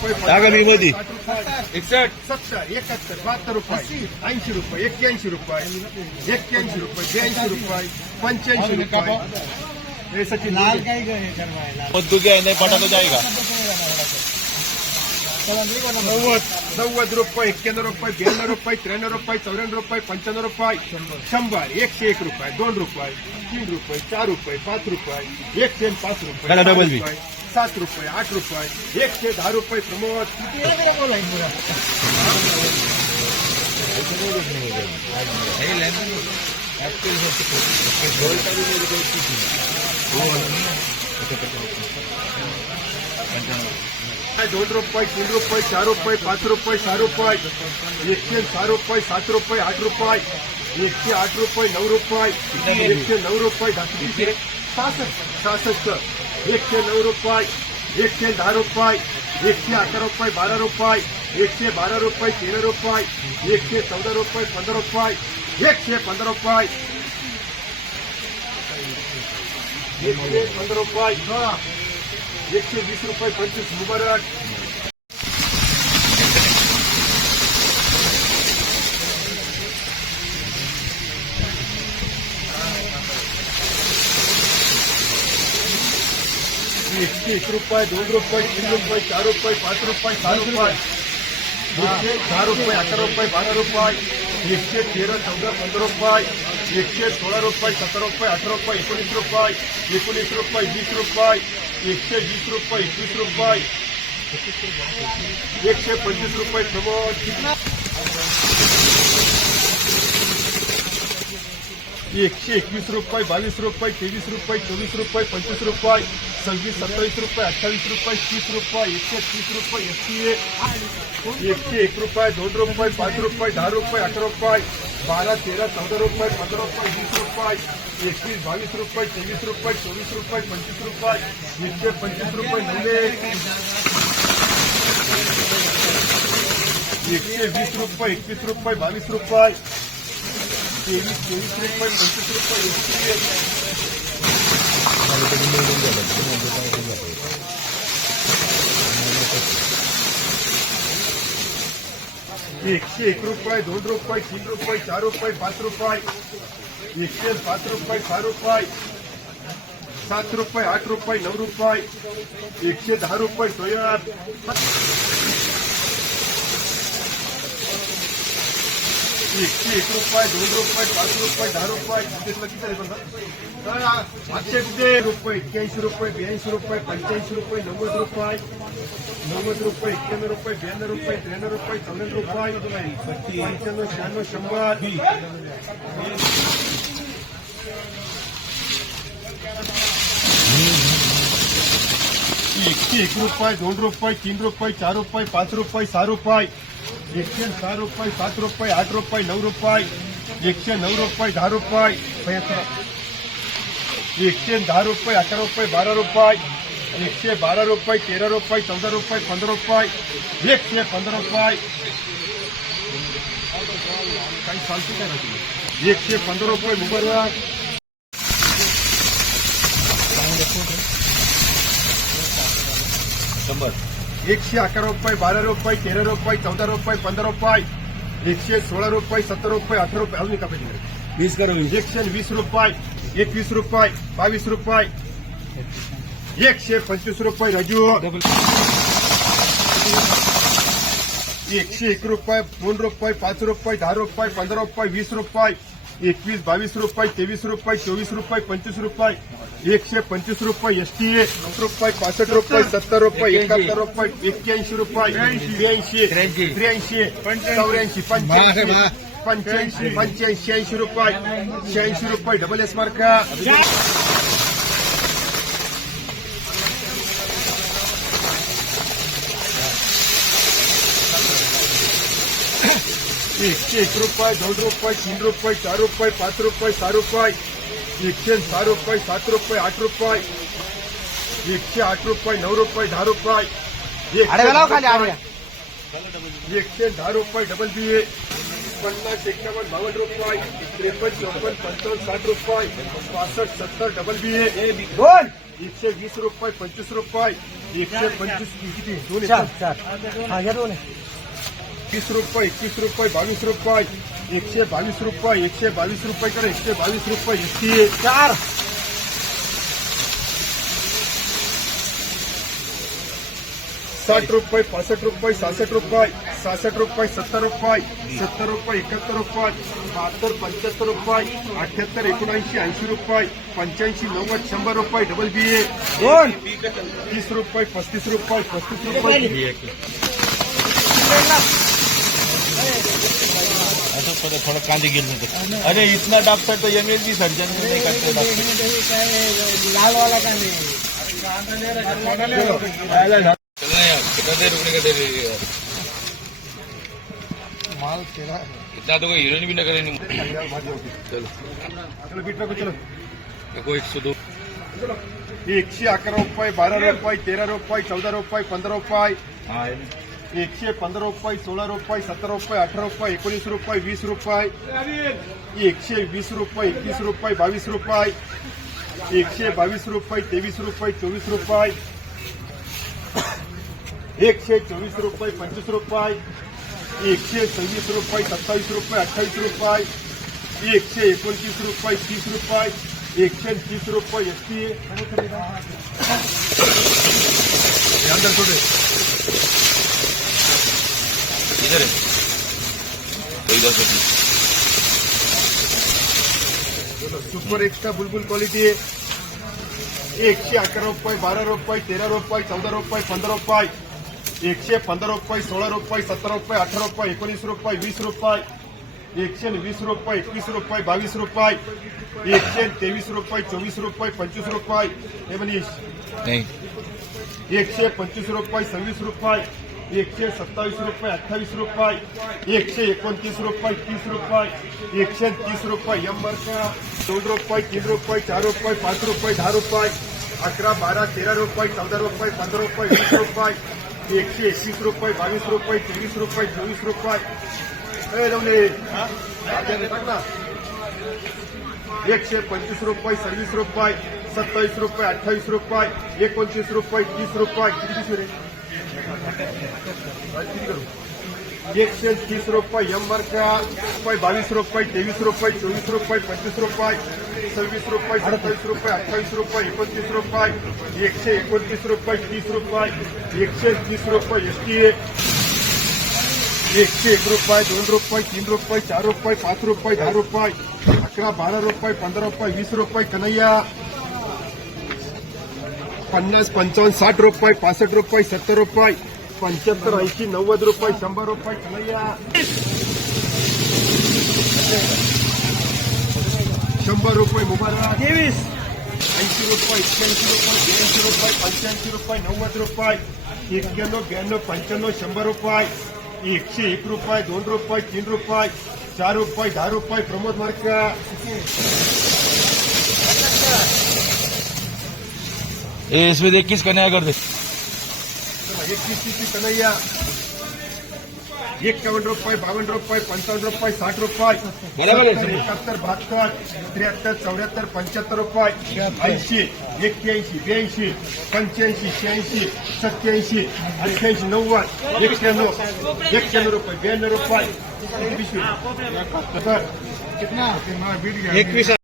मध्ये 61 70 71 72 रुपये 80 रुपये 81 रुपये 81 रुपये 82 रुपये 85 रुपये हे सचिन लाल तू क्या नहीं पटा तो जाएगा 90 रुपये 91 रुपये 92 रुपये 93 रुपये 94 रुपये 95 रुपये 100 101 रुपये 2 रुपये 3 रुपये 4 रुपये 5 रुपये 105 रुपये 7 रुपये 8 रुपये 110 रुपये प्रमोद दोन रुपये 3 रुपये 4 रुपये 5 रुपये 6 रुपये 106 रुपये 7 रुपये 8 रुपये 108 रुपये 9 रुपये 109 रुपये 66 109 रुपये 110 रुपये 111 रुपये 12 रुपये 112 रुपये 13 रुपये 114 रुपये 15 रुपये 115 रुपये 115 रुपये 120 रुपये 25 मुबारक 1 रुपये 2 रुपये 3 रुपये 4 रुपये 5 रुपये 6 रुपये 110 रुपये 11 रुपये 12 रुपये 113 14 15 रुपये 116 रुपये 17 रुपये 18 रुपये 19 रुपये 19 रुपये 20 रुपये 120 रुपये 21 रुपये 125 रुपये प्रमोद 121 रुपये 22 रुपये 23 रुपये 24 रुपये 25 रुपये 26 27 रुपये 28 रुपये 30 रुपये 130 रुपये 101 रुपये 2 रुपये 5 रुपये 10 रुपये 11 रुपये 12 13 14 रुपये 15 रुपये 20 रुपये 21 22 रुपये 23 रुपये 24 रुपये 25 रुपये 125 रुपये 120 रुपये 21 रुपये 22 रुपये 23 रुपये 25 रुपये 101 रुपये 2 रुपये 3 रुपये 4 रुपये 5 रुपये 107 रुपये 6 रुपये 7 रुपये 8 रुपये 9 रुपये 110 रुपये सोया 101 रुपये 2 रुपये 5 रुपये 10 रुपये 800 रुपये 81 रुपये 82 रुपये 85 रुपये 90 रुपये 90 रुपये 91 रुपये 92 रुपये 93 रुपये 94 रुपये 95 101 रुपये 2 रुपये 3 रुपये 4 रुपये 5 रुपये 6 रुपये 106 रुपये 7 रुपये 8 रुपये 9 रुपये 109 रुपये 10 रुपये 110 रुपये 11 रुपये 12 रुपये 112 रुपये 13 रुपये 14 रुपये 15 रुपये 115 रुपये काही चालतं काय ना 115 रुपये मुबारक 111 रुपये 12 रुपये 13 रुपये 14 रुपये 15 रुपये 116 रुपये 17 रुपये 18 रुपये अजून का पाहिजे 20 करो 120 रुपये 21 रुपये 22 रुपये 125 रुपये राजू 101 रुपये 2 रुपये 5 रुपये 10 रुपये 15 रुपये 20 रुपये 21 22 रुपये 23 रुपये 24 रुपये 25 रुपये 125 रुपये एसटी 9 रुपये 65 रुपये 70 रुपये 71 रुपये 81 रुपये 82 83 84 85 85 रुपये 86 रुपये डबल एस मार्का 101 रुपये 2 रुपये 3 रुपये 4 रुपये 5 रुपये 6 रुपये 106 रुपये 7 रुपये 8 रुपये 108 रुपये 9 रुपये 10 रुपये 110 रुपये डबल बी 50, 51, 52 रुपये 53, 54, 55, 60 रुपये 65, 70 डबल बी ए 120 रुपये 25 रुपये 125 किती 20 रुपये 21 रुपये 22 रुपये 122 रुपये 122 रुपये कर 122 रुपये एसटी 4 60 रुपये 65 रुपये 66 रुपये 67 रुपये 70 रुपये 70 रुपये 71 रुपये 72 75 रुपये 78 79 80 रुपये 85 90 100 रुपये डबल बी ए 30 रुपये 35 रुपये 35 रुपये असं थोडं कांदे गेले होते. अरे इतना डॉक्टर तो MSD सर्जन नहीं करते लाल वाला का नहीं कितना देर रुकने का देर माल तेरा इतना तो कोई हीरोइन भी न करे नहीं. चलो चलो बीट पे चलो देखो 102 111 रुपये 12 रुपये 13 रुपये 14 रुपये 15 रुपये 115 रुपये 16 रुपये 17 रुपये 18 रुपये 19 रुपये 20 रुपये 120 रुपये 21 रुपये 22 रुपये 122 रुपये 23 रुपये 24 रुपये 124 रुपये 25 रुपये 126 रुपये 27 रुपये 28 रुपये 129 रुपये 30 रुपये 130 रुपये एसटी अंदर थोड़े इधर है तो इधर से सुपर एक्स्ट्रा बुलबुल क्वालिटी 111 रुपये 12 रुपये 13 रुपये 14 रुपये 15 रुपये 115 रुपये 16 रुपये 17 रुपये 18 रुपये 19 रुपये 20 रुपये 120 रुपये 21 रुपये 22 रुपये 123 रुपये 24 रुपये 25 रुपये हे मनीष नहीं 125 रुपये 26 रुपये 127 रुपये 28 रुपये 129 रुपये 30 रुपये 130 रुपये यंबर का 2 रुपये 3 रुपये 4 रुपये 5 रुपये 10 रुपये 11 12 13 रुपये 14 रुपये 15 रुपये 20 रुपये 121 रुपये 22 रुपये 23 रुपये 24 रुपये टाक ना 125 रुपये 26 रुपये 27 रुपये 28 रुपये 29 रुपये 30 रुपये किती 130 रुपये यंबर का 22 रुपये 23 रुपये 24 रुपये 25 रुपये 26 रुपये 27 रुपये 28 रुपये 29 रुपये 129 रुपये 30 रुपये 130 रुपये एसटी 101 रुपये 2 रुपये 3 रुपये 4 रुपये 5 रुपये 10 रुपये 11 12 रुपये 15 रुपये 20 रुपये कन्हैया 50 55 60 रुपये 65 रुपये 70 रुपये 75 80 90 रुपये 100 रुपये कन्हैया 100 रुपये मुबारक 80 रुपये 81 रुपये 82 रुपये 85 रुपये 90 रुपये 91 92 95 100 रुपये 101 रुपये 2 रुपये 3 रुपये 4 रुपये 10 रुपये प्रमोद मार्का इसमें देख किस कन्या कर दे 21 कन्हैया 51 रुपये 52 रुपये 55 रुपये 60 रुपये 71 72 73 74 75 रुपये 80 81 82 85 86 87 88 90 91 रुपये 92 रुपये कितना 21